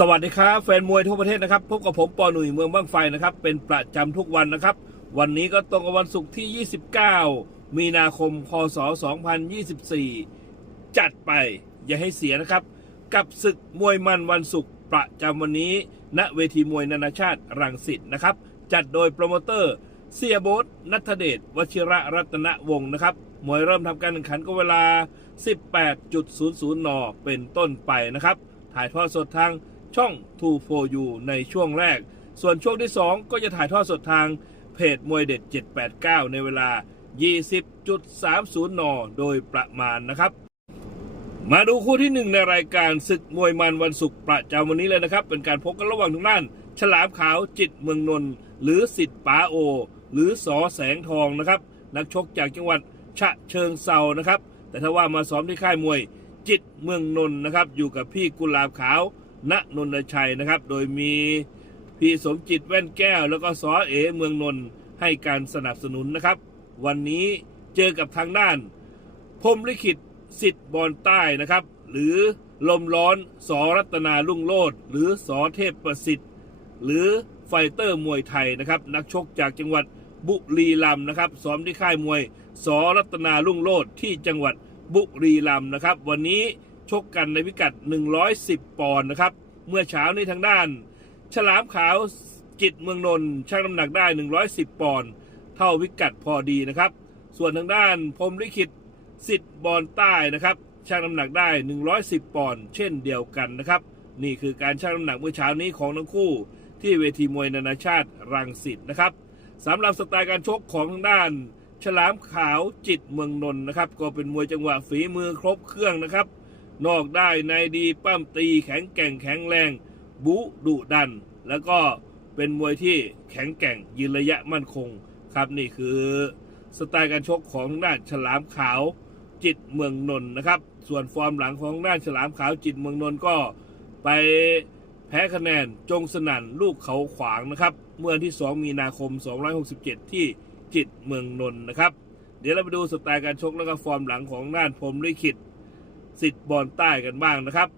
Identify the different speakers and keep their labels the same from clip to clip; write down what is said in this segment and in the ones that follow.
Speaker 1: สวัสดีครับ แฟนมวยทั่วประเทศนะครับพบกับผมปอหนุ่ยเมืองบ้างไฟนะครับ เป็นประจำทุกวันนะครับ วันนี้ก็ตรงกับวันศุกร์ที่ 29 มีนาคม พศ 2024 จัดไปอย่าให้เสียนะครับ กับศึกมวยมันวันศุกร์ประจำวันนี้ ณเวทีมวยนานาชาติรังสิตนะครับ จัดโดยโปรโมเตอร์เสียโบทนัทเดชวชิระรัตนวงศ์นะครับมวยเริ่มทำการแข่งขันก็เวลา 18.00 น เป็นต้นไปนะครับถ่ายทอดสดทาง ช่อง 2 4 u ในช่วงแรก ส่วนช่วงที่ 2 ก็จะถ่ายทอดสดทางเพจมวยเด็ด 789 ในเวลา 20.30 น โดยประมาณนะครับ มาดูคู่ที่หนึ่งในรายการศึกมวยมันวันศุกร์ประจำวันนี้เลยนะครับ เป็นการพบกันระหว่างทางด้าน ฉลามขาวจิตเมืองนนท์หรือสิทธิ์ป๋าโอ หรือสอแสงทองนะครับ นักชกจากจังหวัดฉะเชิงเซานะครับ แต่ถ้าว่ามาซ้อมที่ค่ายมวยจิตเมืองนนท์นะครับ อยู่กับพี่กุหลาบขาว ณนนทชัยนะครับ โดยมีพี่สมจิตแว่นแก้ว แล้วก็สอเอเมืองนนท์ให้การสนับสนุนนะครับ วันนี้เจอกับทางด้าน พมลิขิตสิทธิ์บอลใต้นะครับ หรือลมร้อนสอรัตนาลุ่งโลดหรือสอเทพประสิทธิ์ หรือไฟเตอร์มวยไทยนะครับ นักชกจากจังหวัดบุรีรัมย์นะครับซ้อมที่ค่ายมวยสอรัตนาลุ่งโลดที่จังหวัดบุรีรัมย์นะครับ วันนี้ ชกกันในพิกัด 110 ปอนด์นะครับ เมื่อเช้านี้ทางด้าน ฉลามขาวจิตเมืองนนท์ชั่งน้ำหนักได้ 110 ปอนด์เท่าพิกัดพอดีนะครับ ส่วนทางด้านพรมลิขิตสิทธิ์บอลใต้นะครับชั่งน้ำหนักได้ 110 ปอนด์เช่นเดียวกันนะครับ นี่คือการชั่งน้ำหนักเมื่อเช้านี้ของทั้งคู่ ที่เวทีมวยนานาชาติรังสิตนะครับสำหรับสไตล์การชกของทางด้าน ฉลามขาวจิตเมืองนนท์นะครับ ก็เป็นมวยจังหวะฝีมือครบเครื่องนะครับ นอกได้ในดีปั้มตีแข็งแกร่งแข็งแรง บุดุดัน แล้วก็เป็นมวยที่แข็งแกร่งยืนระยะมั่นคงครับนี่คือสไตล์การชกของด้านฉลามขาวจิตเมืองนนท์นะครับ ส่วนฟอร์มหลังของด้านฉลามขาวจิตเมืองนนท์ก็ไปแพ้คะแนนจงสนั่นลูกเขาขวางนะครับ เมื่อวันที่ 2 มีนาคม 267 ที่จิตเมืองนนท์นะครับ เดี๋ยวเราไปดูสไตล์การชกแล้วก็ฟอร์มหลังของด้านพรมลิขิต สิทธิ์บอลใต้กันบ้างนะครับ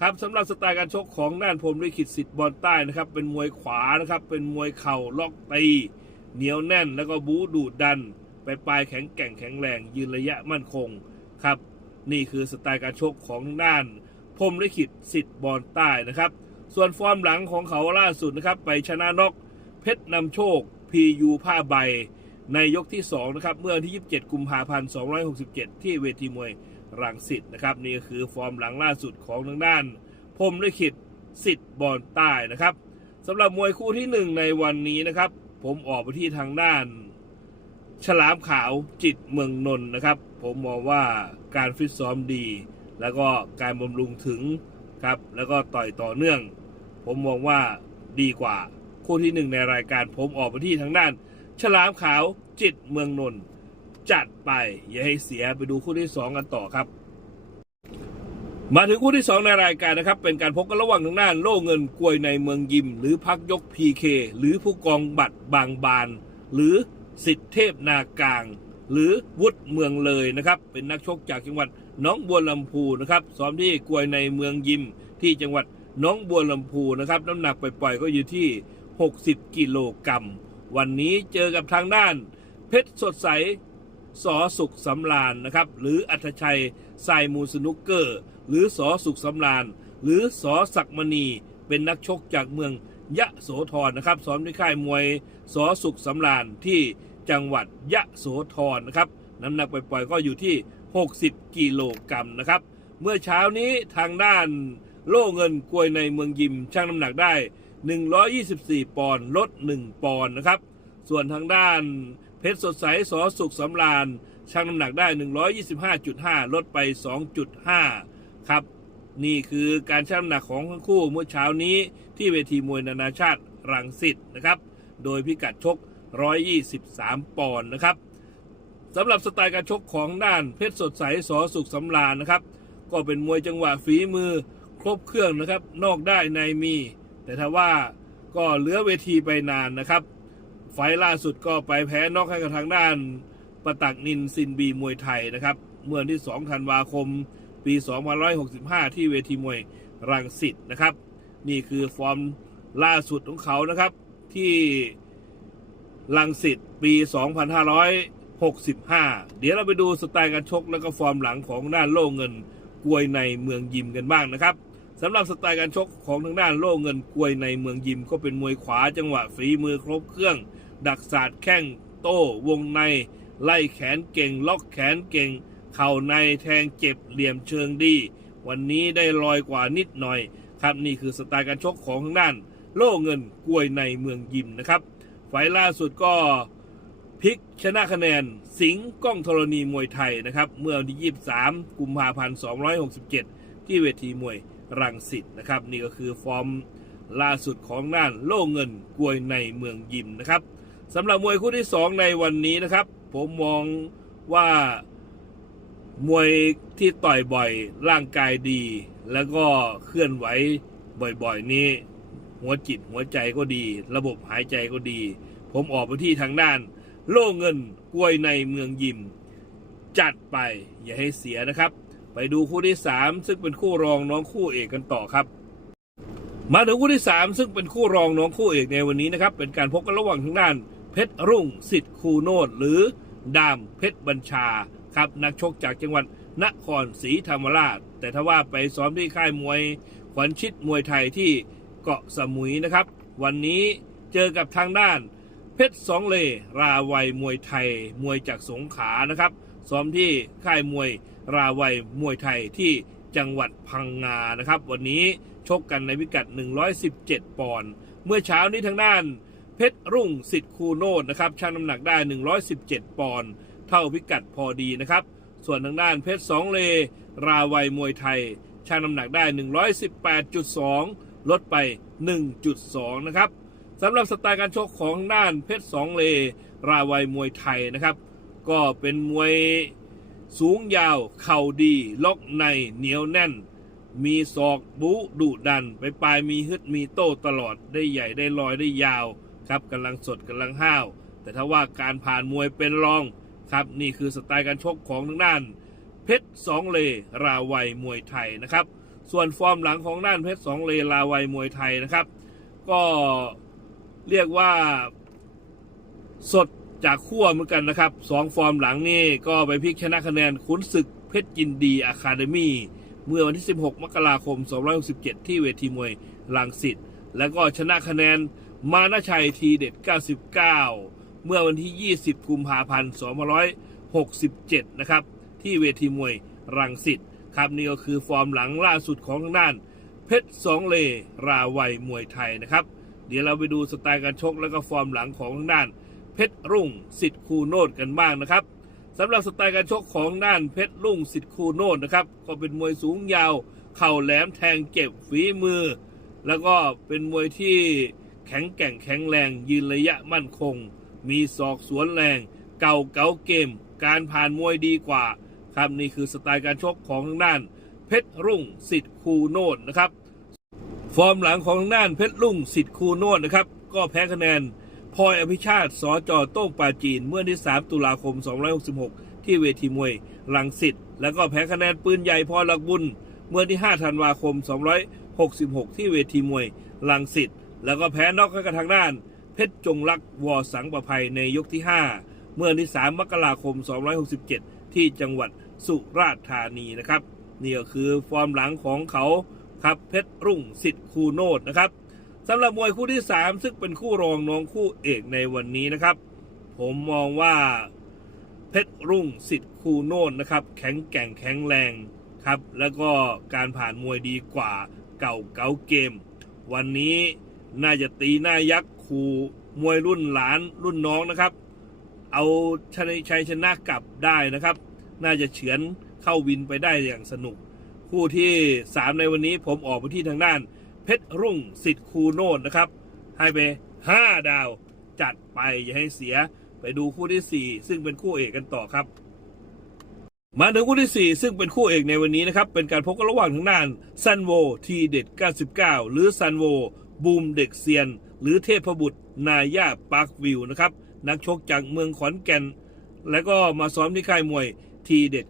Speaker 1: ครับสำหรับสไตล์การชกของด้านพรมลิขิตสิทธิ์บอลใต้นะครับเป็นมวยขวานะครับเป็นมวยเข่าล็อกตีเหนียวแน่นแล้วก็บู๊ดูดดันไปปลายแข็งแกร่งแข็งแรงยืนระยะมั่นคงครับนี่คือสไตล์การชกของทางด้านพรมลิขิตสิทธิ์บอลใต้นะครับ ส่วนฟอร์มหลังของเขาล่าสุดนะครับไปชนะนอกเพชรนำโชคพียูผ้าใบ ในยกที่2นะครับเมื่อวันที่ 27 กุมภาพันธ์ 267 ที่เวทีมวย รังสิตนะครับ นี่ก็คือฟอร์มหลังล่าสุดของทางด้านพรมลิขิตสิทธิ์บอลใต้นะครับสำหรับมวยคู่ที่ 1 ในวันนี้นะครับ ผมออกไปที่ทางด้าน ฉลามขาวจิตเมืองนนท์นะครับ ผมมองว่าการฟิตซ้อมดี แล้วก็การบำรุงถึงครับ แล้วก็ต่อยต่อเนื่อง ผมมองว่าดีกว่าคู่ที่หนึ่งในรายการผมออกไปที่ทางด้าน ฉลามขาวจิตเมืองนนท์ จัดไป อย่าให้เสียไปดูคู่ที่สองกันต่อครับ มาถึงคู่ที่สองในรายการนะครับ เป็นการพบกันระหว่างทางด้านโล่เงินกลวยในเมืองยิม หรือพักยกพีเคหรือผู้กองบัตรบางบาน หรือสิทธิเทพนากลาง หรือวุฒิเมืองเลยนะครับ เป็นนักชกจากจังหวัดน้องบัวลำพูนะครับซ้อมที่กลวยในเมืองยิม ที่จังหวัดน้องบัวลำพูนะครับ น้ำหนักปล่อยๆก็อยู่ที่ 60 กิโลกรัมวันนี้เจอกับทางด้าน เพชรสดใส สอสุขสำราญนะครับ หรืออัธชัยไซมูสนุกเกอร์ หรือสอสุขสำราญ หรือสอศักดิ์มณี เป็นนักชกจากเมืองยะโสธรนะครับซ้อมที่ค่ายมวยสอสุขสำราญที่จังหวัดยะโสธรนะครับน้ำหนักปล่อยๆก็อยู่ที่ 60 กิโลกรัมนะครับ เมื่อเช้านี้ทางด้านโล่เงินกลวยในเมืองยิมชั่งน้ำหนักได้ 124 ปอนด์ลด 1 ปอนด์นะครับ ส่วนทางด้าน เพชรสดใสสอสุขสำราญชั่งน้ำหนักได้ 125.5 ลดไป 2.5 ครับ นี่คือการชั่งน้ำหนักของทั้งคู่เมื่อเช้านี้ที่เวทีมวยนานาชาติรังสิตนะครับ โดยพิกัดชก 123 ปอนด์นะครับสำหรับสไตล์การชกของด้านเพชรสดใสสอสุขสำราญนะครับ ก็เป็นมวยจังหวะฝีมือครบเครื่องนะครับ นอกได้ในมี แต่ถ้าว่าก็เหลือเวทีไปนานนะครับ ไฟล่าสุดก็ไปแพ้นอกให้กับทางด้านประตักนินซินบีมวยไทยนะครับ เมื่อวันที่ 2 ธันวาคม ปี 2565 ที่เวทีมวยรังสิตนะครับ นี่คือฟอร์มล่าสุดของเขานะครับ ที่ลังสิตปี 2565 เดี๋ยวเราไปดูสไตล์การชก แล้วก็ฟอร์มหลังของด้านโล่เงินกวยในเมืองยิมกันบ้างนะครับ สำหรับสไตล์การชกของทางด้านโล่เงินกวยในเมืองยิมก็เป็นมวยขวาจังหวะฝีมือครบเครื่อง ดักศาสตร์แข้งโต้วงใน ไล่แขนเก่ง ล็อกแขนเก่ง เข่าในแทงเจ็บเหลี่ยมเชิงดี วันนี้ได้ลอยกว่านิดหน่อย ครับนี่คือสไตล์การชกของทางด้าน โล่เงินกวยในเมืองยิมนะครับไฟล์ล่าสุดก็พลิกชนะคะแนนสิงห์ก้องธรณีมวยไทยนะครับเมื่อวันที่ 23 กุมภาพันธ์ 267 ที่เวทีมวย รังสิตนะครับ นี่ก็คือฟอร์มล่าสุดของด้านโล่เงินกวยในเมืองยิมนะครับสำหรับมวยคู่ที่ 2 ในวันนี้นะครับ ผมมองว่ามวยที่ต่อยบ่อยร่างกายดี แล้วก็เคลื่อนไหวบ่อยๆ นี้ หัวจิตหัวใจก็ดี ระบบหายใจก็ดี ผมออกไปที่ทางด้าน โล่เงินกล้วยในเมืองยิม จัดไปอย่าให้เสียนะครับ ไปดูคู่ที่ 3 ซึ่งเป็นคู่รองน้องคู่เอกกันต่อครับ มาถึงคู่ที่ 3 ซึ่งเป็นคู่รองน้องคู่เอกในวันนี้นะครับ เป็นการพบกันระหว่างทางด้าน เพชรรุ่งสิทธิ์คูโนดหรือดามเพชรบัญชาครับนักชกจากจังหวัดนครศรีธรรมราช แต่ถ้าว่าไปซ้อมที่ค่ายมวยขวัญชิดมวยไทยที่เกาะสมุยนะครับ วันนี้เจอกับทางด้าน เพชรสองเลราวัยมวยไทย มวยจากสงขลานะครับ ซ้อมที่ค่ายมวย ราวัยมวยไทยที่จังหวัดพังงานะครับ วันนี้ชกกันในพิกัด 117 ปอนด์เมื่อเช้านี้ทางด้านเพชรรุ่งสิทธิ์คูโนดนะครับชั่งน้ำหนักได้ 117 ปอนด์เท่าพิกัดพอดีนะครับ ส่วนทางด้านเพชรสองเล ราวัยมวยไทยชั่งน้ำหนักได้ 118.2 ลดไป 1.2 นะครับสำหรับสไตล์การชกของด้านเพชรสองเล ราวัยมวยไทยนะครับ ก็เป็นมวย สูงยาว เข่าดี ล็อกใน เหนียวแน่น มีศอกบุดุดัน ไปปลายมีฮึดมีโต้ตลอดได้ใหญ่ได้ลอยได้ยาว ครับกำลังสดกำลังห้าว แต่ถ้าว่าการผ่านมวยเป็นรองครับนี่คือสไตล์การชกของทางด้าน เพชรสองเลราวัยมวยไทยนะครับ ส่วนฟอร์มหลังของด้านเพชรสองเลราวัยมวยไทยนะครับ ก็เรียกว่าสด จากขั้วเหมือนกันนะครับสองฟอร์มหลังนี่ก็ไปพลิกชนะคะแนนขุนศึกเพชรยินดีอะคาเดมี่เมื่อวันที่ 16 มกราคม 267 ที่เวทีมวยลังสิตแล้วก็ชนะคะแนนมานาชัยทีเด็ด 99 เมื่อวันที่ 20 กุมภาพันธ์ 2567 นะครับ ที่เวทีมวยรังสิตครับนี่ก็คือฟอร์มหลังล่าสุดของทางด้าน เพชรสองเลราวัยมวยไทยนะครับ เดี๋ยวเราไปดูสไตล์การชกแล้วก็ฟอร์มหลังของทางด้าน เพชรรุ่งสิทธิ์คูโนดกันบ้างนะครับสำหรับสไตล์การชกของด้านเพชรรุ่งสิทธิ์คูโนดนะครับก็เป็นมวยสูงยาว เข่าแหลมแทงเก็บฝีมือ แล้วก็เป็นมวยที่แข็งแกร่งแข็งแรงยืนระยะมั่นคง มีศอกสวนแรง เก่าเก๋าเกม การผ่านมวยดีกว่าครับนี่คือสไตล์การชกของทางด้าน เพชรรุ่งสิทธิ์คูโนดนะครับ ฟอร์มหลังของทางด้านเพชรลุ่งสิทธิ์คูโนดนะครับก็แพ้คะแนน พลอยอภิชาติสอจอโต้งปาจีน เมื่อที่ 3 ตุลาคม2566 ที่เวทีมวยลังสิตแล้วก็แพ้คะแนนปืนใหญ่พอลักบุญ เมื่อที่ 5 ธันวาคม 266 ที่เวทีมวยลังสิตแล้วก็แพ้นอกให้กับทางด้าน เพชรจงรักวอสังประภัยในยกที่ 5 เมื่อที่ 3 มกราคม 267 ที่จังหวัดสุราษฎร์ธานีนะครับนี่ก็คือฟอร์มหลังของเขาครับเพชรรุ่งสิทธิ์คูโนดนะครับ สำหรับมวยคู่ที่ 3 ซึ่งเป็นคู่รองน้องคู่เอกในวันนี้นะครับ ผมมองว่าเพชรรุ่งสิทธิ์คูโนดนะครับ แข็งแกร่งแข็งแรงครับ แล้วก็การผ่านมวยดีกว่าเก่าเก่าเกม วันนี้น่าจะตีหน้ายักษ์คูมวยรุ่นหลานรุ่นน้องนะครับ เอาชัยชัยชนะกลับได้นะครับ น่าจะเฉือนเข้าวินไปได้อย่างสนุก คู่ที่ 3 ในวันนี้ผมออกไปที่ทางด้าน เพชรรุ่งสิทธิ์คูโนดนะครับ ให้ไป 5 ดาวจัดไปอย่าให้เสียไปดูคู่ที่ 4 ซึ่งเป็นคู่เอกกันต่อครับ มาถึงคู่ที่ 4 ซึ่งเป็นคู่เอกในวันนี้นะครับ เป็นการพบกันระหว่างทางด้านซันโวทีเด็ด 99 หรือซันโวบูมเด็กเซียน หรือเทพบุตรนายาปาร์ควิวนะครับ นักชกจากเมืองขอนแก่น แล้วก็มาซ้อมที่ค่ายมวยทีเด็ด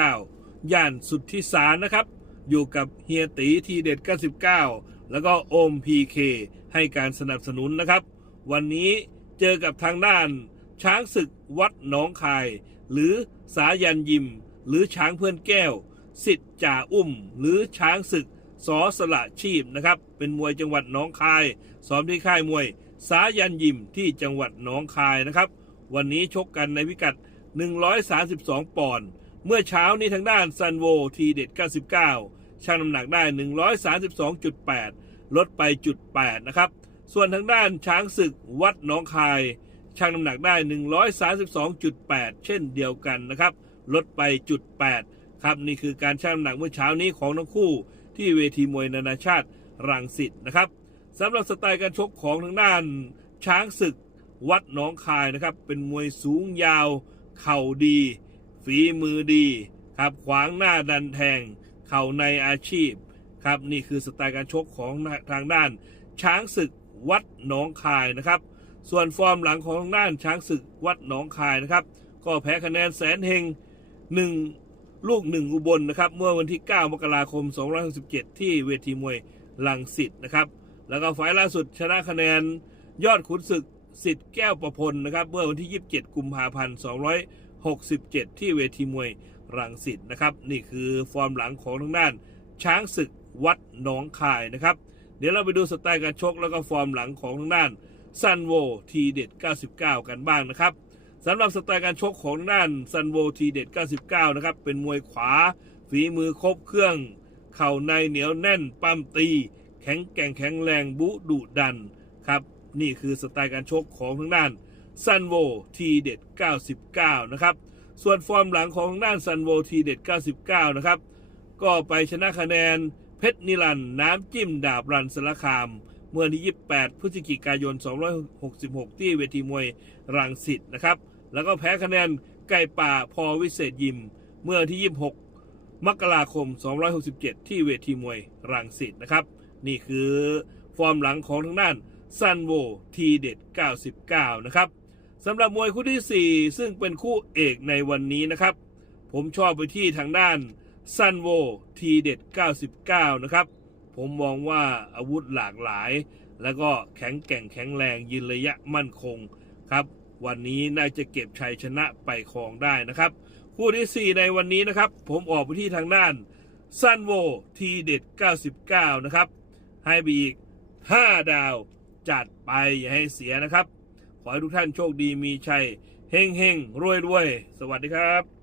Speaker 1: 99 ย่านสุดทธิสารนะครับ อยู่กับเฮียตีทีเด็ด 99 แล้วก็โอมพีเคให้การสนับสนุนนะครับ วันนี้เจอกับทางด้าน ช้างศึกวัดหนองคาย หรือสายันยิม หรือช้างเพื่อนแก้ว สิทธิ์จ่าอุ้ม หรือช้างศึกสอสละชีพนะครับ เป็นมวยจังหวัดหนองคายซ้อมที่ค่ายมวย สายันยิมที่จังหวัดหนองคายนะครับ วันนี้ชกกันในพิกัด 132 ปอนด์เมื่อเช้านี้ทางด้านซันโวทีเด็ด 99 ช่างน้ำหนักได้ 132.8 ลดไปจุด8นะครับ ส่วนทางด้านช้างศึกวัดหนองคายช่างน้ำหนักได้ 132.8 เช่นเดียวกันนะครับ ลดไปจุด8ครับนี่คือการชั่งน้ำหนักเมื่อเช้านี้ของทั้งคู่ ที่เวทีมวยนานาชาติรังสิตนะครับสำหรับสไตล์การชกของทางด้านช้างศึกวัดหนองคายนะครับ เป็นมวยสูงยาว เข่าดี ฝีมือดี ครับขวางหน้าดันแทง เข่าในอาชีพครับนี่คือสไตล์การชกของทางด้าน ช้างศึกวัดหนองคายนะครับ ส่วนฟอร์มหลังของทางด้านช้างศึกวัดหนองคายนะครับ ก็แพ้คะแนนแสนเฮงหนึ่งลูกหนึ่งอุบลนะครับ เมื่อวันที่ 9 มกราคม 2567 ที่เวทีมวยลังสิตนะครับ แล้วก็ไฟล์ล่าสุดชนะคะแนนยอดขุนศึกสิทธิ์แก้วประพลนะครับ เมื่อวันที่ 27 กุมภาพันธ์ 267 ที่เวทีมวย รังสิตนะครับ นี่คือฟอร์มหลังของทางด้าน ช้างศึกวัดหนองคายนะครับ เดี๋ยวเราไปดูสไตล์การชกแล้วก็ฟอร์มหลังของทางด้านซันโวทีเด็ด 99 กันบ้างนะครับสำหรับสไตล์การชกของทางด้านซันโวทีเด็ด 99 นะครับ เป็นมวยขวา ฝีมือครบเครื่อง เข่าในเหนียวแน่น ปั้มตี แข็งแกร่งแข็งแรงบุดุดันครับ นี่คือสไตล์การชกของทางด้านซันโวทีเด็ด 99 นะครับ ส่วนฟอร์มหลังของทางด้านซันโวทีเด็ด 99 นะครับ ก็ไปชนะคะแนนเพชรนิรันน้ำจิ้มดาบรันสารคาม เมื่อที่28 พฤศจิกายน 266 ที่เวทีมวยรังสิตนะครับ แล้วก็แพ้คะแนนไก่ป่าพอวิเศษยิม เมื่อที่ 26 มกราคม 267 ที่เวทีมวยรังสิตนะครับ นี่คือฟอร์มหลังของทางด้านซันโวทีเด็ด 99 นะครับ สำหรับมวยคู่ที่ 4 ซึ่งเป็นคู่เอกในวันนี้นะครับ ผมชอบไปที่ทางด้านซันโวทีเด็ด 99 นะครับ ผมมองว่าอาวุธหลากหลาย แล้วก็แข็งแกร่งแข็งแรงยืนระยะมั่นคงครับ วันนี้น่าจะเก็บชัยชนะไปครองได้นะครับ คู่ที่ 4 ในวันนี้นะครับ ผมออกไปที่ทางด้านซันโวทีเด็ด 99 นะครับ ให้ไปอีก 5 ดาวจัดไปอย่าให้เสียนะครับ ขอให้ทุกท่านโชคดีมีชัยเฮงเฮงรวยรวยสวัสดีครับ